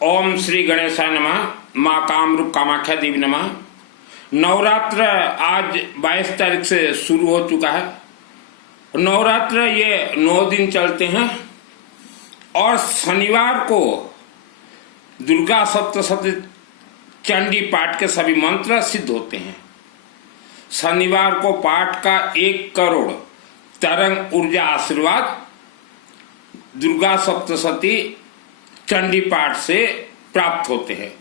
ओम श्री गणेशाय नमः। माँ कामरूप कामाख्या देवी नमः। नवरात्र आज 22 तारीख से शुरू हो चुका है। नवरात्र ये 9 दिन चलते हैं और शनिवार को दुर्गा सप्तशती चंडी पाठ के सभी मंत्र सिद्ध होते हैं। शनिवार को पाठ का 1 करोड़ तरंग ऊर्जा आशीर्वाद दुर्गा सप्तशती चंडी पाठ से प्राप्त होते हैं।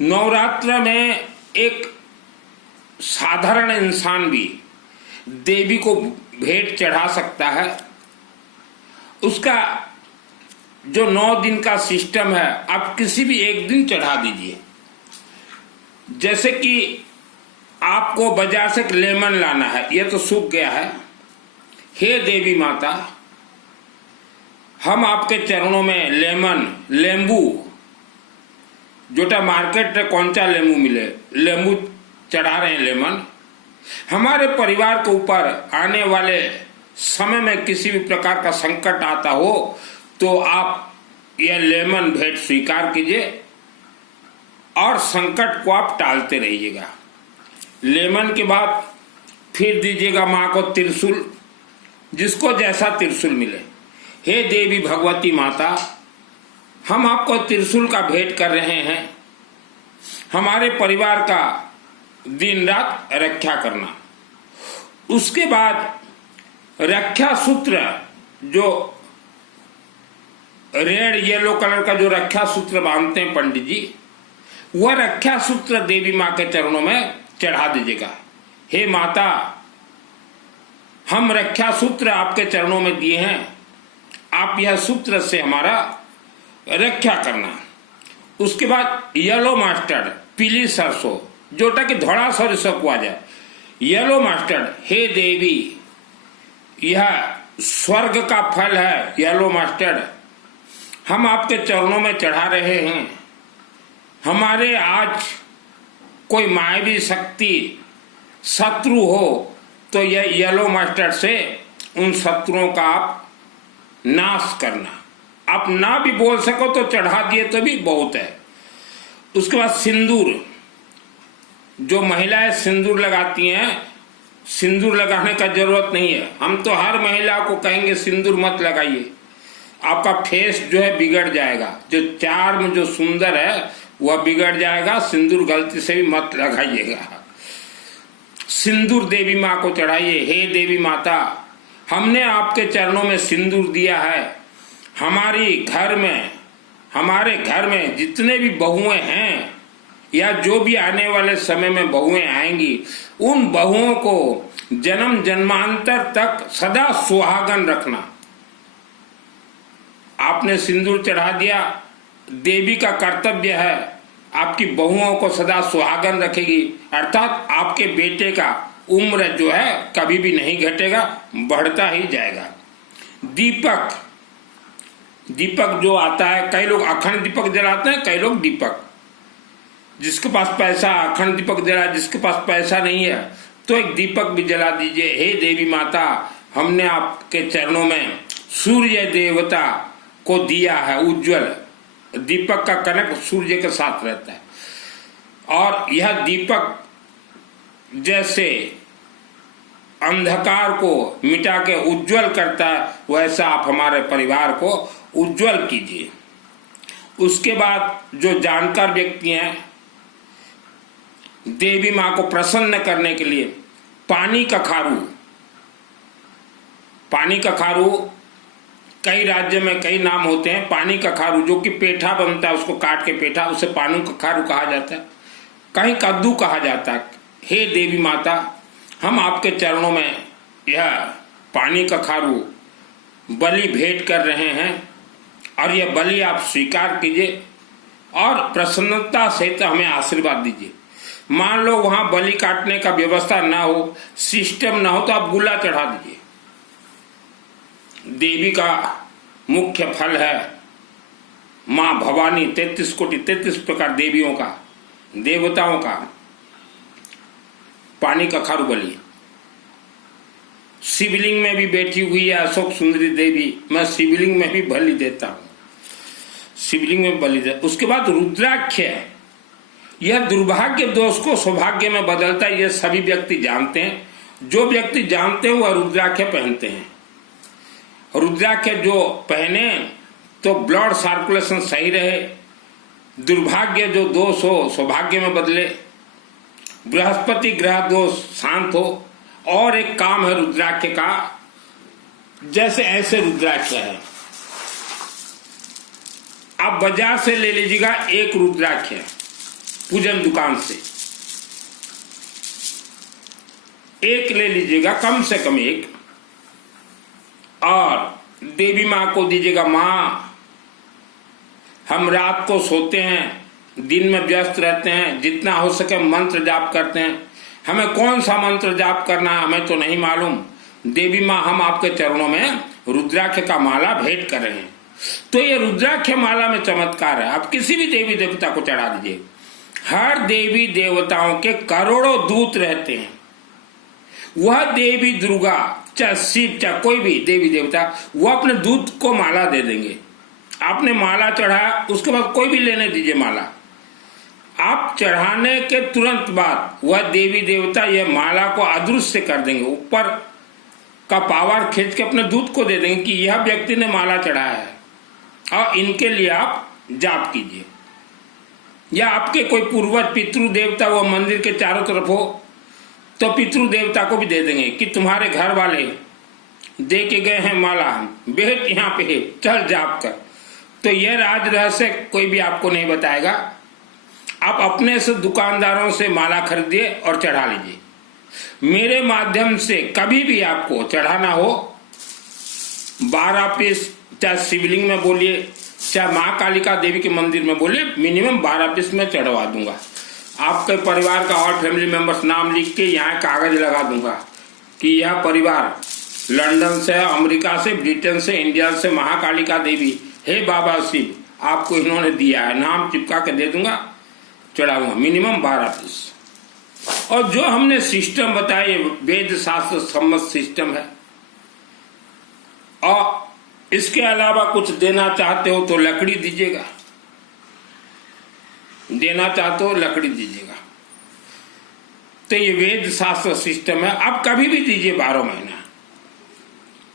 नवरात्र में एक साधारण इंसान भी देवी को भेंट चढ़ा सकता है। उसका जो 9 दिन का सिस्टम है, आप किसी भी एक दिन चढ़ा दीजिए। जैसे कि आपको बाजार से लेमन लाना है, यह तो सूख गया है। हे देवी माता, हम आपके चरणों में लेम्बू जोटा मार्केट में कौन सा लेम्बू मिले, लेम्बू चढ़ा रहे हैं। लेमन हमारे परिवार के ऊपर आने वाले समय में किसी भी प्रकार का संकट आता हो तो आप यह लेमन भेंट स्वीकार कीजिए और संकट को आप टालते रहिएगा। लेमन के बाद फिर दीजिएगा माँ को त्रिशूल, जिसको जैसा त्रिशूल मिले। हे देवी भगवती माता, हम आपको त्रिशूल का भेंट कर रहे हैं। हमारे परिवार का दिन रात रक्षा करना। उसके बाद रक्षा सूत्र, जो रेड येलो कलर का जो रक्षा सूत्र बांधते हैं पंडित जी, वह रक्षा सूत्र देवी माँ के चरणों में चढ़ा दीजिएगा। हे माता, हम रक्षा सूत्र आपके चरणों में दिए हैं, आप यह सूत्र से हमारा रक्षा करना। उसके बाद येलो मास्टर्ड, पीली सरसों, जोटा कि धोड़ा सरसों को आ जाए, येलो मास्टर्ड। हे देवी, यह स्वर्ग का फल है। येलो मास्टर्ड हम आपके चरणों में चढ़ा रहे हैं। हमारे आज कोई मायावी शक्ति शत्रु हो तो यह येलो मास्टर्ड से उन शत्रुओं का आप नाश करना। आप ना भी बोल सको तो चढ़ा दिए तो भी बहुत है। उसके बाद सिंदूर, जो महिलाएं सिंदूर लगाती हैं, सिंदूर लगाने का जरूरत नहीं है। हम तो हर महिला को कहेंगे सिंदूर मत लगाइए, आपका फेस जो है बिगड़ जाएगा। जो चार्म जो सुंदर है वह बिगड़ जाएगा। सिंदूर गलती से भी मत लगाइएगा। सिंदूर देवी माँ को चढ़ाइए। हे देवी माता, हमने आपके चरणों में सिंदूर दिया है। हमारे घर में जितने भी बहुएं हैं या जो भी आने वाले समय में बहुएं आएंगी, उन बहुओं को जन्म जन्मांतर तक सदा सुहागन रखना। आपने सिंदूर चढ़ा दिया, देवी का कर्तव्य है आपकी बहुओं को सदा सुहागन रखेगी। अर्थात आपके बेटे का उम्र जो है कभी भी नहीं घटेगा, बढ़ता ही जाएगा। दीपक जो आता है, कई लोग अखंड दीपक जलाते हैं, कई लोग दीपक। जिसके पास पैसा अखंड दीपक जला, जिसके पास पैसा नहीं है तो एक दीपक भी जला दीजिए। हे देवी माता, हमने आपके चरणों में सूर्य देवता को दिया है उज्जवल। दीपक का कनेक्ट सूर्य के साथ रहता है और यह दीपक जैसे अंधकार को मिटा के उज्जवल करता है, वैसा आप हमारे परिवार को उज्जवल कीजिए। उसके बाद जो जानकार व्यक्ति हैं, देवी माँ को प्रसन्न करने के लिए पानी का खारू, कई राज्य में कई नाम होते हैं। पानी का खारू जो कि पेठा बनता है, उसको काट के पेठा, उसे पानी का खारू कहा जाता है, कहीं कद्दू कहा जाता है। हे देवी माता, हम आपके चरणों में यह पानी का खारू बलि भेंट कर रहे हैं और यह बलि आप स्वीकार कीजिए और प्रसन्नता से तो हमें आशीर्वाद दीजिए। मान लो वहां बलि काटने का व्यवस्था ना हो, सिस्टम ना हो, तो आप गुला चढ़ा दीजिए। देवी का मुख्य फल है माँ भवानी, 33 कोटि 33 प्रकार देवियों का, देवताओं का पानी का खारू बलि। शिवलिंग में भी बैठी हुई है अशोक सुंदरी देवी, मैं शिवलिंग में भी बलि देता हूं। शिवलिंग में बलि दे। उसके बाद रुद्राक्ष, यह दुर्भाग्य दोष को सौभाग्य में बदलता है, यह सभी व्यक्ति जानते हैं। जो व्यक्ति जानते हैं वह रुद्राक्ष पहनते हैं। रुद्राक्ष जो पहने तो ब्लड सर्कुलेशन सही रहे, दुर्भाग्य जो दोष हो सौभाग्य में बदले, बृहस्पति ग्रह दोष शांत हो। और एक काम है रुद्राक्ष का, जैसे ऐसे रुद्राक्ष है, आप बाजार से ले लीजिएगा एक रुद्राक्ष है, पूजन दुकान से एक ले लीजिएगा, कम से कम एक, और देवी माँ को दीजिएगा। माँ, हम रात को सोते हैं, दिन में व्यस्त रहते हैं, जितना हो सके मंत्र जाप करते हैं, हमें कौन सा मंत्र जाप करना है हमें तो नहीं मालूम। देवी माँ, हम आपके चरणों में रुद्राक्ष का माला भेंट कर रहे हैं। तो ये रुद्राक्ष माला में चमत्कार है। आप किसी भी देवी देवता को चढ़ा दीजिए। हर देवी देवताओं के करोड़ों दूत रहते हैं। वह देवी दुर्गा, चाहे शिव, चाहे कोई भी देवी देवता, वह अपने दूत को माला दे देंगे। आपने माला चढ़ाया, उसके बाद कोई भी लेने दीजिए माला, आप चढ़ाने के तुरंत बाद वह देवी देवता यह माला को अदृश्य कर देंगे। ऊपर का पावर खींच के अपने दूत को दे देंगे कि यह व्यक्ति ने माला चढ़ाया है और इनके लिए आप जाप कीजिए। या आपके कोई पूर्वज पितृ देवता वो मंदिर के चारों तरफ हो तो पितृ देवता को भी दे देंगे कि तुम्हारे घर वाले दे के गए हैं माला, बेट यहाँ पे है, चल जाप कर। तो यह राज रहस्य कोई भी आपको नहीं बताएगा। आप अपने से दुकानदारों से माला खरीदिए और चढ़ा लीजिए। मेरे माध्यम से कभी भी आपको चढ़ाना हो, 12 पीस, चाहे शिवलिंग में बोलिए, चाहे माँ कालिका देवी के मंदिर में बोलिए, मिनिमम 12 पीस में चढ़वा दूंगा। आपके परिवार का और फैमिली मेंबर्स नाम लिख के यहाँ कागज लगा दूंगा कि यह परिवार लंदन से, अमेरिका से, ब्रिटेन से, इंडिया से महाकालिका देवी, हे बाबा शिव, आपको इन्होंने दिया है, नाम चिपका के दे दूंगा, चढ़ाऊंगा। Minimum 12 piece. और जो हमने सिस्टम बताए वेद शास्त्र सम्मत सिस्टम है। और इसके अलावा कुछ देना चाहते हो तो लकड़ी दीजिएगा, देना चाहते हो लकड़ी दीजिएगा। तो ये वेद शास्त्र सिस्टम है। आप कभी भी दीजिए 12 महीना,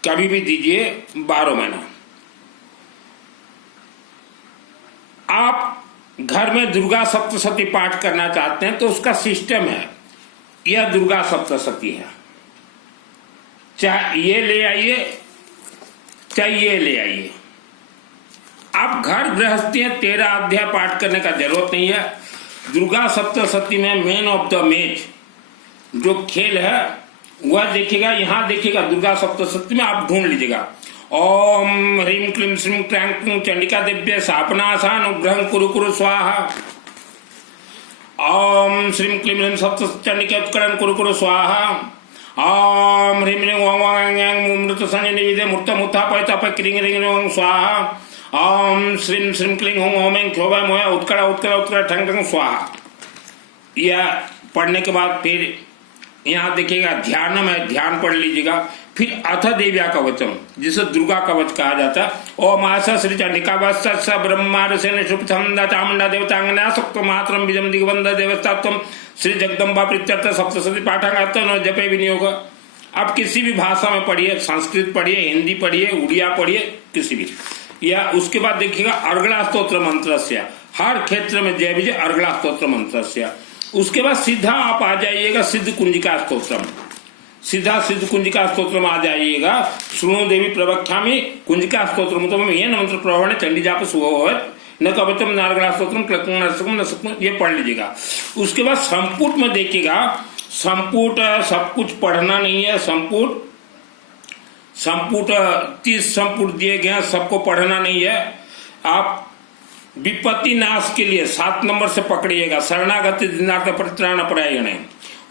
कभी भी दीजिए 12 महीना। आप घर में दुर्गा सप्तशती पाठ करना चाहते हैं तो उसका सिस्टम है, यह दुर्गा सप्तशती है। चाहे ये ले आइए, चाहे ये ले आइए। आप घर गृहस्थी 13 अध्याय पाठ करने का जरूरत नहीं है। दुर्गा सप्तशती में मेन ऑफ द मैच जो खेल है वह देखिएगा, यहां देखिएगा दुर्गा सप्तशती में आप ढूंढ लीजिएगा। ओम ह्रीं क्लीं श्रीं क्रां क्रूं चंडिका देव्यै शापनाशानुग्रहं कुरु कुरु स्वाहा। ओम श्रीं क्लीं ह्रीं सप्त चंडिका उत्करण कुरु कुरु स्वाहा। ओम ह्रीं ह्रीं ओं वां यां मृत संजय मूर्त मुत्थापय तप क्रीं ह्रीं ओं स्वाहा। ओम श्रीं श्रीं क्लीं ओं ओम ऐं क्षोभय मोय उत्कड़ उत्कड़ उत्कड़ ठंग ठंग स्वाहा। यह पढ़ने के बाद फिर यहाँ देखिएगा ध्यानम है, ध्यान पढ़ लीजिएगा। फिर अथ देव्या कवचम, जिसे दुर्गा कवच कहा जाता है। ओम आशा श्री चंडिका वत्स ब्रह्मारसेन शुभ छंदा चामुंडा देवतांगना सप्त मात्रम बीजम दिग्बंध देवस्तात्वम श्री जगदम्बा प्रीत्यर्थ सप्तशती पाठांगार्थ जपे विनियोग। आप किसी भी भाषा में पढ़िए, संस्कृत पढ़िए, हिंदी पढ़िए, उड़िया पढ़िए, किसी भी। या उसके बाद देखिएगा अर्गला स्तोत्र मंत्रस्य, हर क्षेत्र में जय विजय अर्गला स्तोत्र मंत्रस्य। उसके बाद सीधा आप आ जाइएगा सिद्ध कुंजिका स्तोत्रम, सीधा सिद्ध कुंजिका स्तोत्र में आ जाइएगा। श्रृणु देवी प्रवक्ष्यामि कुंजिका स्तोत्र मतलब ये मंत्र प्रवण चंडी जाप सुहो न कवचम नारगला स्तोत्रम क्लकुं नरसकुं न सकूं, ये पढ़ लीजिएगा। उसके बाद संपुट में देखिएगा, संपुट सब कुछ पढ़ना नहीं है। संपुट 30 संपुट दिए गए, सबको पढ़ना नहीं है। आप विपत्ति नाश के लिए 7 नंबर से पकड़िएगा, शरणागति दिनार्थ परित्राण परायण।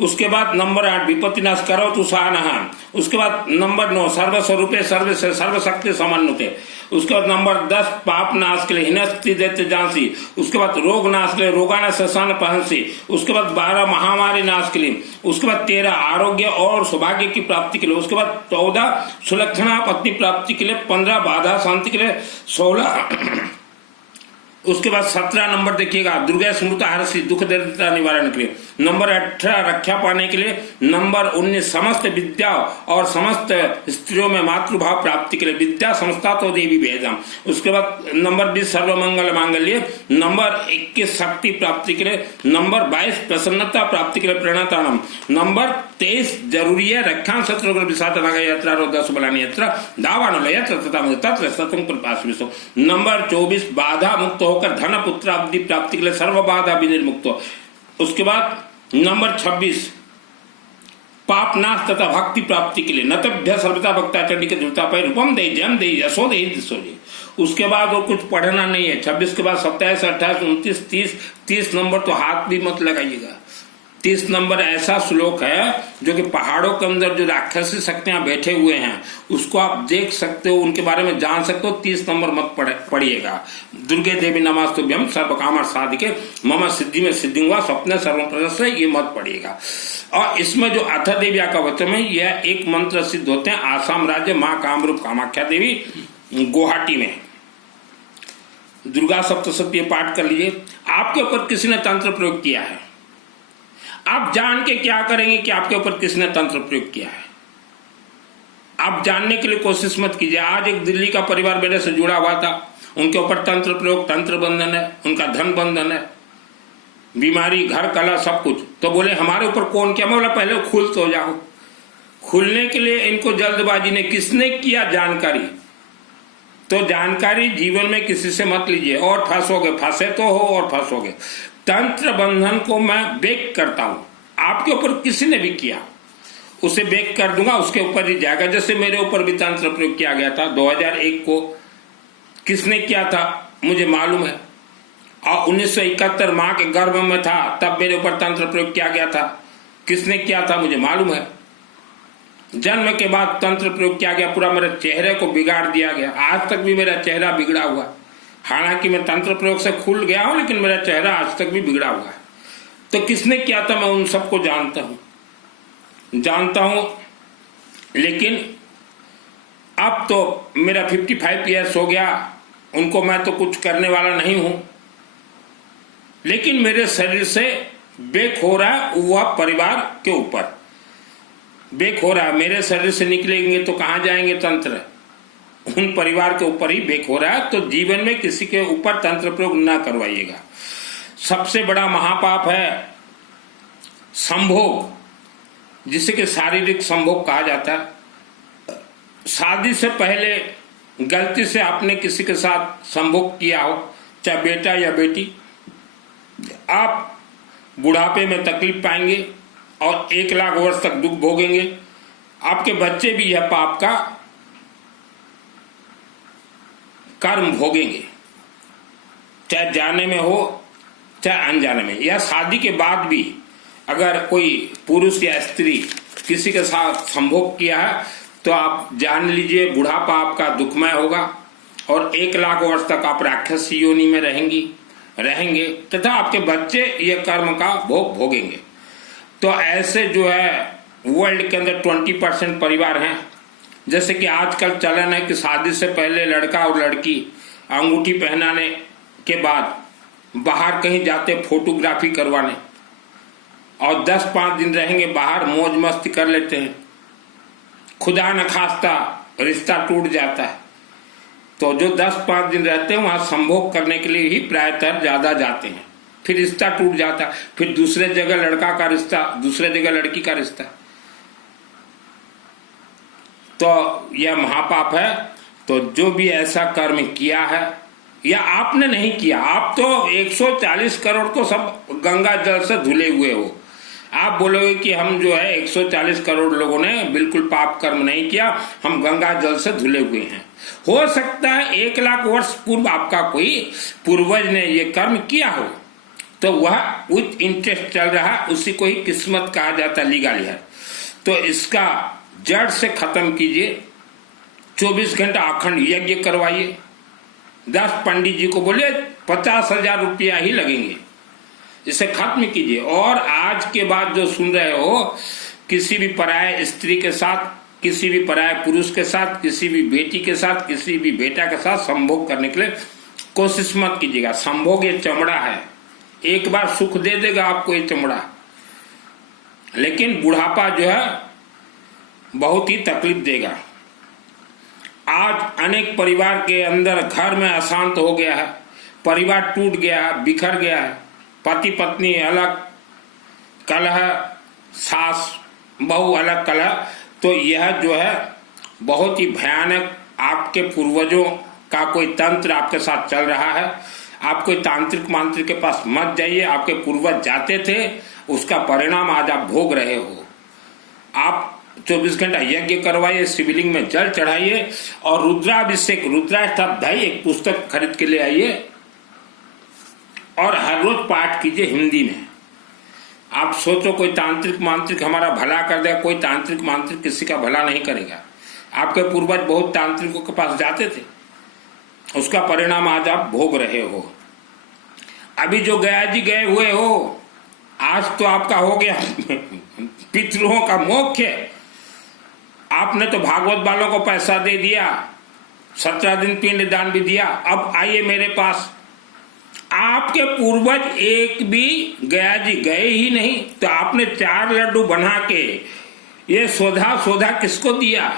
उसके बाद नंबर 8 विपत्ति नाश करो तु सानहा। उसके बाद नंबर 9 सर्वस्वरूपे सर्वशक्ति समन्विते। उसके बाद नंबर 10 पाप नाश के लिए हिनस्ति देते जानसी। उसके बाद रोग नाश के लिए रोगाना शशान पहनसी। उसके बाद 12 महामारी नाश के लिए। उसके बाद 13 आरोग्य और सौभाग्य की प्राप्ति के लिए। उसके बाद 14 सुलक्षणा पत्नी प्राप्ति के लिए। 15 बाधा शांति के लिए। 16 उसके बाद 17 नंबर देखिएगा, दुर्गा स्मृता हर्षि, दुख दरिद्रता निवारण के लिए। नंबर 18 रक्षा पाने के लिए। नंबर 19 समस्त विद्या और समस्त स्त्रियों में मातृभाव प्राप्ति के लिए, विद्या संस्था तो देवी भेदम। उसके बाद नंबर 20 सर्वमंगल मांगल्य। नंबर 21 शक्ति प्राप्ति के लिए। नंबर 22 प्रसन्नता प्राप्ति के लिए प्रणतानम। नंबर 23 जरूरी है रक्षा शत्रु विषाद यात्रा रोदस बलानी यात्रा दावान तथा सतुम कृपास। नंबर 24 बाधा मुक्त होकर धन पुत्राब्धि प्राप्ति के लिए सर्व बाधा विनिर्मुक्त। उसके बाद नंबर 26 पाप नाश तथा भक्ति प्राप्ति के लिए नतभ्य सर्वता भक्ता चंडी के ध्रुता पर रूपम दे जम दे यशो दे दिशोजे। उसके बाद वो कुछ पढ़ना नहीं है। 26 के बाद 27 28 29 30 30 नंबर तो हाथ भी मत लगाइएगा। 30 नंबर ऐसा श्लोक है जो कि पहाड़ों के अंदर जो राक्षसी शक्तियां बैठे हुए हैं उसको आप देख सकते हो, उनके बारे में जान सकते हो। 30 नंबर मत पढ़िएगा। दुर्गे देवी नमस्तुभ्यं सर्व काम साधिके मम सिद्धि में सिद्धि हुआ स्वप्न सर्व प्रदर्श, ये मत पढ़िएगा। और इसमें जो अथ देविया का वचन है यह एक मंत्र सिद्ध होते हैं। आसाम राज्य माँ कामरूप कामाख्या देवी गुवाहाटी में दुर्गा सप्तशती पाठ कर लीजिए। आपके ऊपर किसी ने तंत्र प्रयोग किया है, आप जान के क्या करेंगे कि आपके ऊपर किसने तंत्र प्रयोग किया है, आप जानने के लिए कोशिश मत कीजिए। आज एक दिल्ली का परिवार मेरे से जुड़ा हुआ था, उनके ऊपर तंत्र प्रयोग, तंत्र बंधन है, उनका धन बंधन है, बीमारी, घर कला सब कुछ। तो बोले हमारे ऊपर कौन किया? मैं बोला पहले खुल तो जाओ। खुलने के लिए इनको जल्दबाजी ने किसने किया जानकारी, तो जानकारी जीवन में किसी से मत लीजिए और फंसोगे, फंसे तो हो और फंसोगे। तंत्र बंधन को मैं बेक करता हूं, आपके ऊपर किसी ने भी किया उसे बेक कर दूंगा, उसके ऊपर ही जाएगा। जैसे मेरे ऊपर भी तंत्र प्रयोग किया गया था 2001 को, किसने किया था मुझे मालूम है। और 1971 मां के गर्भ में था तब मेरे ऊपर तंत्र प्रयोग किया गया था, किसने किया था मुझे मालूम है। जन्म के बाद तंत्र प्रयोग किया गया, पूरा मेरे चेहरे को बिगाड़ दिया गया। आज तक भी मेरा चेहरा बिगड़ा हुआ, हालांकि मैं तंत्र प्रयोग से खुल गया हूं लेकिन मेरा चेहरा आज तक भी बिगड़ा हुआ है। तो किसने किया था मैं उन सबको जानता हूं। लेकिन अब तो मेरा 55 ईयर्स हो गया, उनको मैं तो कुछ करने वाला नहीं हूं। लेकिन मेरे शरीर से बेक हो रहा है, वह परिवार के ऊपर बेक हो रहा है। मेरे शरीर से निकलेंगे तो कहां जाएंगे तंत्र, उन परिवार के ऊपर ही बेक हो रहा है। तो जीवन में किसी के ऊपर तंत्र प्रयोग ना करवाइएगा। सबसे बड़ा महापाप है संभोग, जिसे कि शारीरिक संभोग कहा जाता है। शादी से पहले गलती से आपने किसी के साथ संभोग किया हो, चाहे बेटा या बेटी, आप बुढ़ापे में तकलीफ पाएंगे और 1 लाख वर्ष तक दुख भोगेंगे। आपके बच्चे भी यह पाप का कर्म भोगेंगे, चाहे जाने में हो चाहे अनजाने में। या शादी के बाद भी अगर कोई पुरुष या स्त्री किसी के साथ संभोग किया है तो आप जान लीजिए बुढ़ापा आपका दुखमय होगा और 1 लाख वर्ष तक आप राक्षसी योनि में रहेंगे तथा आपके बच्चे ये कर्म का भोग भोगेंगे। तो ऐसे जो है वर्ल्ड के अंदर 20% परिवार हैं। जैसे कि आजकल चलन है कि शादी से पहले लड़का और लड़की अंगूठी पहनाने के बाद बाहर कहीं जाते फोटोग्राफी करवाने और 10-5 दिन रहेंगे बाहर, मौज मस्ती कर लेते हैं। खुदा न खास्ता रिश्ता टूट जाता है। तो जो 10-5 दिन रहते हैं वहां संभोग करने के लिए ही प्रायतः ज्यादा जाते हैं, फिर रिश्ता टूट जाता है, फिर दूसरे जगह लड़का का रिश्ता, दूसरे जगह लड़की का रिश्ता। तो यह महापाप है। तो जो भी ऐसा कर्म किया है या आपने नहीं किया, आप तो 140 करोड़ तो सब गंगा जल से धुले हुए हो। आप बोलोगे कि हम जो है 140 करोड़ लोगों ने बिल्कुल पाप कर्म नहीं किया, हम गंगा जल से धुले हुए हैं। हो सकता है 1 लाख वर्ष पूर्व आपका कोई पूर्वज ने ये कर्म किया हो, तो वह विथ इंटरेस्ट चल रहा, उसी को ही किस्मत कहा जाता, लीगल है। तो इसका जड़ से खत्म कीजिए। 24 घंटा अखंड यज्ञ करवाइए। 10 पंडित जी को बोलिए 50,000 रुपया ही लगेंगे, इसे खत्म कीजिए। और आज के बाद जो सुन रहे हो, किसी भी पराये स्त्री के साथ, किसी भी पराये पुरुष के साथ, किसी भी बेटी के साथ, किसी भी बेटा के साथ संभोग करने के लिए कोशिश मत कीजिएगा। संभोग ये चमड़ा है, एक बार सुख दे देगा आपको ये चमड़ा, लेकिन बुढ़ापा जो है बहुत ही तकलीफ देगा। आज अनेक परिवार के अंदर घर में अशांत हो गया है, परिवार टूट गया है, बिखर गया है, पति पत्नी अलग कलह, सास बहू अलग कलह। तो यह जो है बहुत ही भयानक आपके पूर्वजों का कोई तंत्र आपके साथ चल रहा है। आप कोई तांत्रिक मांत्रिक के पास मत जाइए, आपके पूर्वज जाते थे, उसका परिणाम आज आप भोग रहे हो। आप 24 घंटा यज्ञ करवाइए, शिवलिंग में जल चढ़ाइए और रुद्राभिषेक रुद्राष्टक एक पुस्तक खरीद के ले आइए और हर रोज पाठ कीजिए हिंदी में। आप सोचो कोई तांत्रिक मांत्रिक हमारा भला कर देगा, कोई तांत्रिक मांत्रिक किसी का भला नहीं करेगा। आपके पूर्वज बहुत तांत्रिकों के पास जाते थे, उसका परिणाम आज आप भोग रहे हो। अभी जो गया जी गए हुए हो, आज तो आपका हो गया पितरों का मोक्ष। आपने तो भागवत वालों को पैसा दे दिया, 17 दिन पिंड दान भी दिया। अब आइए मेरे पास। आपके पूर्वज एक भी गया जी गए ही नहीं, तो आपने 4 लड्डू बना के ये सोधा किसको दिया?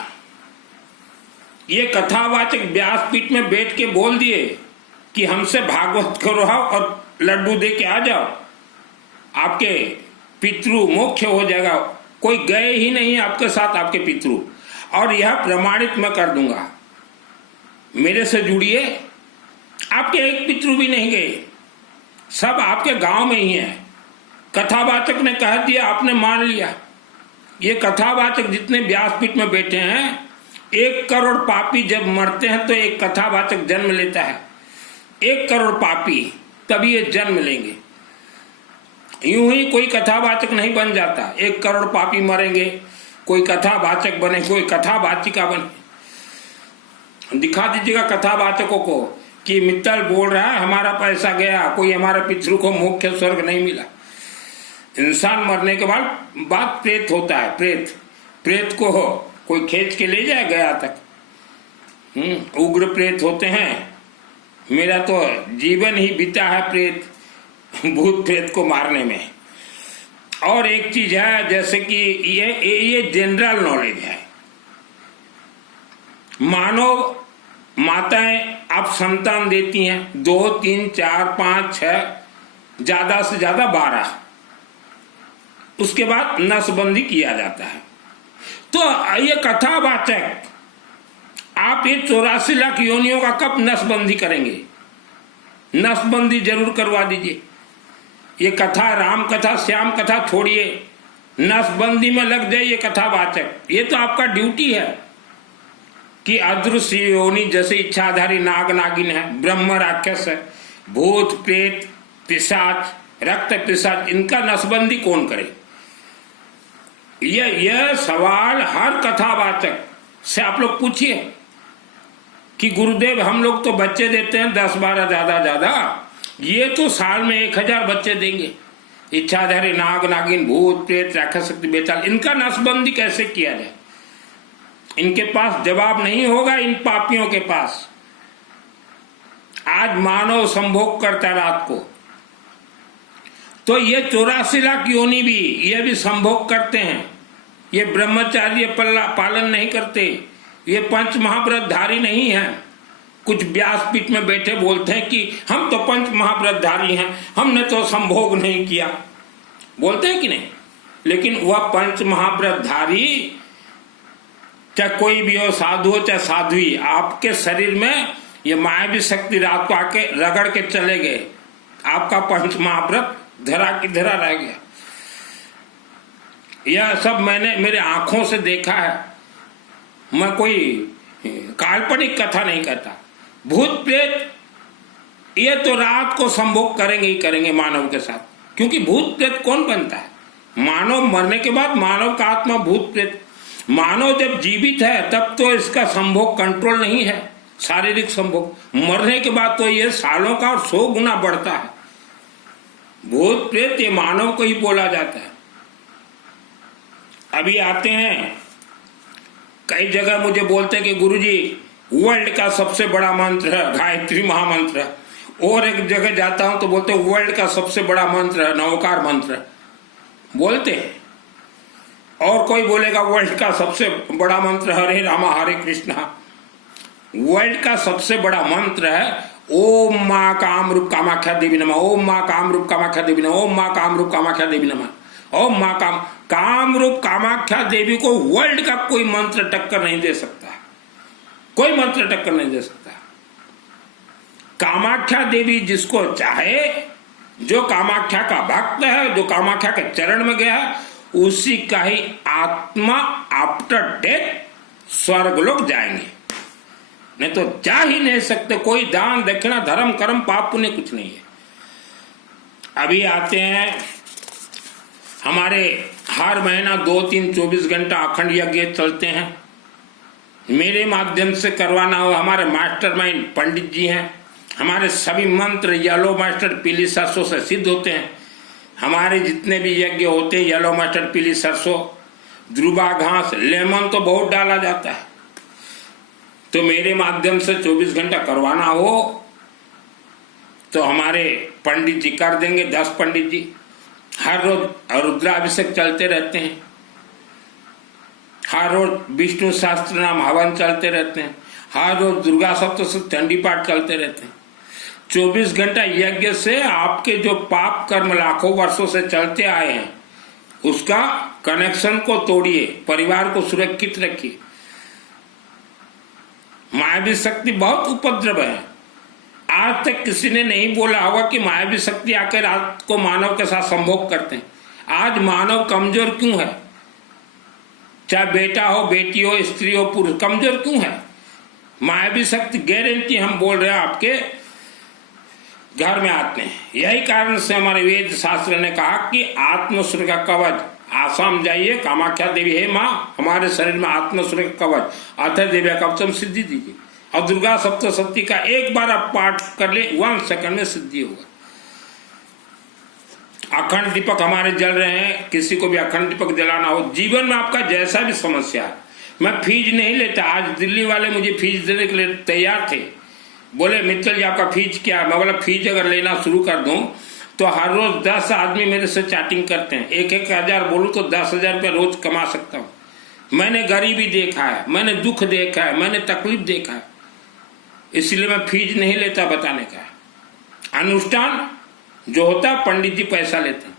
ये कथावाचक व्यासपीठ में बैठ के बोल दिए कि हमसे भागवत करो और लड्डू दे के आ जाओ, आपके पितृ मोक्ष हो जाएगा। कोई गए ही नहीं आपके साथ आपके पितृ, और यह प्रमाणित मैं कर दूंगा। मेरे से जुड़िए, आपके एक पितृ भी नहीं गए, सब आपके गांव में ही है। कथावाचक ने कह दिया, आपने मान लिया। ये कथावाचक जितने व्यासपीठ में बैठे हैं, 1 करोड़ पापी जब मरते हैं तो एक कथावाचक जन्म लेता है। 1 करोड़ पापी तभी ये जन्म लेंगे, यूं ही कोई कथावाचक नहीं बन जाता। 1 करोड़ पापी मरेंगे, कोई कथावाचक बने, कोई कथावाचिका बने। दिखा दीजिएगा कथावाचकों को कि मित्तल बोल रहा है हमारा पैसा गया, कोई हमारे पितृ को मुख्य स्वर्ग नहीं मिला। इंसान मरने के बाद प्रेत होता है। प्रेत को कोई खींच के ले जाए गया तक। उग्र प्रेत होते हैं। मेरा तो जीवन ही बीता है प्रेत भूत प्रेत को मारने में। और एक चीज है, जैसे कि ये जनरल नॉलेज है। मानव माताएं आप संतान देती हैं 2, 3, 4, 5, 6, ज्यादा से ज्यादा 12, उसके बाद नसबंदी किया जाता है। तो ये कथावाचक आप ये 84 लाख योनियों का कब नसबंदी करेंगे? नसबंदी जरूर करवा दीजिए। ये कथा, राम कथा, श्याम कथा छोड़िए, नसबंदी में लग जाइए कथावाचक। ये तो आपका ड्यूटी है कि अदृश्य योनि जैसे इच्छाधारी नाग नागिन है, ब्रह्म राक्षस है, भूत प्रेत पिशाच रक्त पिशाच, इनका नसबंदी कौन करे? यह सवाल हर कथावाचक से आप लोग पूछिए कि गुरुदेव हम लोग तो बच्चे देते हैं 10-12 ज्यादा, ये तो साल में 1000 बच्चे देंगे। इच्छाधारी नाग नागिन भूत प्रेत राक्षस शक्ति बेताल, इनका नसबंदी कैसे किया जाए? इनके पास जवाब नहीं होगा। इन पापियों के पास आज मानव संभोग करता है रात को, तो ये 84 लाख योनि भी ये भी संभोग करते हैं। ये ब्रह्मचार्य पालन नहीं करते, ये पंच महाव्रतधारी नहीं हैं। कुछ व्यासपीठ में बैठे बोलते हैं कि हम तो पंच महाव्रतधारी हैं, हमने तो संभोग नहीं किया, बोलते हैं कि नहीं? लेकिन वह पंच महाव्रतधारी चाहे कोई भी हो, साधु हो चाहे साध्वी, आपके शरीर में ये मायावी शक्ति रात को आके रगड़ के चले गए, आपका पंच महाव्रत धरा की धरा रह गया। यह सब मैंने मेरे आंखों से देखा है। मैं कोई काल्पनिक कथा नहीं कहता। भूत प्रेत ये तो रात को संभोग करेंगे ही करेंगे मानव के साथ, क्योंकि भूत प्रेत कौन बनता है? मानव मरने के बाद मानव का आत्मा भूत प्रेत। मानव जब जीवित है तब तो इसका संभोग कंट्रोल नहीं है, शारीरिक संभोग। मरने के बाद तो ये सालों का और 100 गुना बढ़ता है। भूत प्रेत ये मानव को ही बोला जाता है। अभी आते हैं, कई जगह मुझे बोलते हैं कि गुरुजी वर्ल्ड का सबसे बड़ा मंत्र है गायत्री महामंत्र। और एक जगह जाता हूं तो बोलते वर्ल्ड का सबसे बड़ा मंत्र है नवकार मंत्र, बोलते हैं। और कोई बोलेगा वर्ल्ड का सबसे बड़ा मंत्र हरे रामा हरे कृष्णा। वर्ल्ड का सबसे बड़ा मंत्र है ओम माँ कामरूप कामाख्या देवी नमः, ओम माँ कामरूप कामाख्या देवी नमः, ओम माँ कामरूप कामाख्या देवी नमः। ओम माँ कामरूप कामाख्या देवी को वर्ल्ड का कोई मंत्र टक्कर नहीं दे सकता, कोई मंत्र टक्कर नहीं दे सकता। कामाख्या देवी जिसको चाहे, जो कामाख्या का भक्त है, जो कामाख्या के चरण में गया है, उसी का ही आत्मा आफ्टर डेथ स्वर्गलोक जाएंगे, नहीं तो जा ही नहीं सकते। कोई दान दक्षिणा धर्म कर्म पाप पुण्य कुछ नहीं है। अभी आते हैं हमारे हर महीना 2-3 24 घंटा अखंड यज्ञ चलते हैं। मेरे माध्यम से करवाना हो, हमारे मास्टरमाइंड पंडित जी हैं। हमारे सभी मंत्र येलो मास्टर पीली सरसों से सिद्ध होते हैं। हमारे जितने भी यज्ञ होते हैं येलो मास्टर पीली सरसों, ध्रुवा घास, लेमन तो बहुत डाला जाता है। तो मेरे माध्यम से 24 घंटा करवाना हो तो हमारे पंडित जी कर देंगे। 10 पंडित जी हर रोज रुद्राभिषेक चलते रहते हैं, हर रोज विष्णु शास्त्र नाम हवन चलते रहते हैं, हर रोज दुर्गा सप्तशती चंडी पाठ चलते रहते हैं। 24 घंटा यज्ञ से आपके जो पाप कर्म लाखों वर्षों से चलते आए हैं उसका कनेक्शन को तोड़िए, परिवार को सुरक्षित रखिए। मायावी शक्ति बहुत उपद्रव है। आज तक किसी ने नहीं बोला होगा कि मायावी शक्ति आकर रात को मानव के साथ संभोग करते हैं। आज मानव कमजोर क्यों है? चाहे बेटा हो, बेटी हो, स्त्री हो, पुरुष, कमजोर क्यों है? मायावी शक्ति गारंटी हम बोल रहे हैं आपके घर में आते हैं। यही कारण से हमारे वेद शास्त्र ने कहा कि आत्मसुर का कवच, आसाम जाइए, कामाख्या देवी है माँ, हमारे शरीर में आत्मसुर का कवच अथ देव्या कवचम सिद्धि दीजिए। और दुर्गा सप्तशती का एक बार आप पाठ कर ले, 1 सेकंड में सिद्धि होगा। अखंड दीपक हमारे जल रहे हैं, किसी को भी अखंड दीपक जलाना हो, जीवन में आपका जैसा भी समस्या है, मैं फीस नहीं लेता। आज दिल्ली वाले मुझे फीस देने के लिए तैयार थे, बोले मित्तल जी आपका फीस क्या है? मैं बोला फीस अगर लेना शुरू कर दूं तो हर रोज 10 आदमी मेरे से चैटिंग करते हैं। 1-1 हजार बोलूं तो 10,000 रुपया रोज कमा सकता हूं। मैंने गरीबी देखा है, मैंने दुख देखा है, मैंने तकलीफ देखा है, इसलिए मैं फीस नहीं लेता बताने का। अनुष्ठान जो होता है पंडित जी पैसा लेते हैं।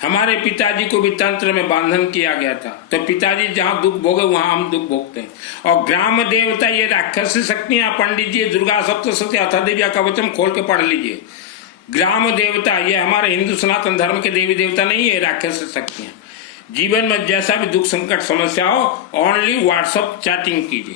हमारे पिताजी को भी तंत्र में बांधन किया गया था, तो पिताजी जहां दुख भोगे वहां हम दुख भोगते हैं। और ग्राम देवता ये राक्षसी शक्तियां, पंडित जी दुर्गा सप्तशती अथ देव्या कवचम खोल के पढ़ लीजिए। ग्राम देवता ये हमारे हिंदू सनातन धर्म के देवी देवता नहीं है, राक्षसी शक्तियां। जीवन में जैसा भी दुख संकट समस्या हो, ओनली व्हाट्सएप चैटिंग कीजिए।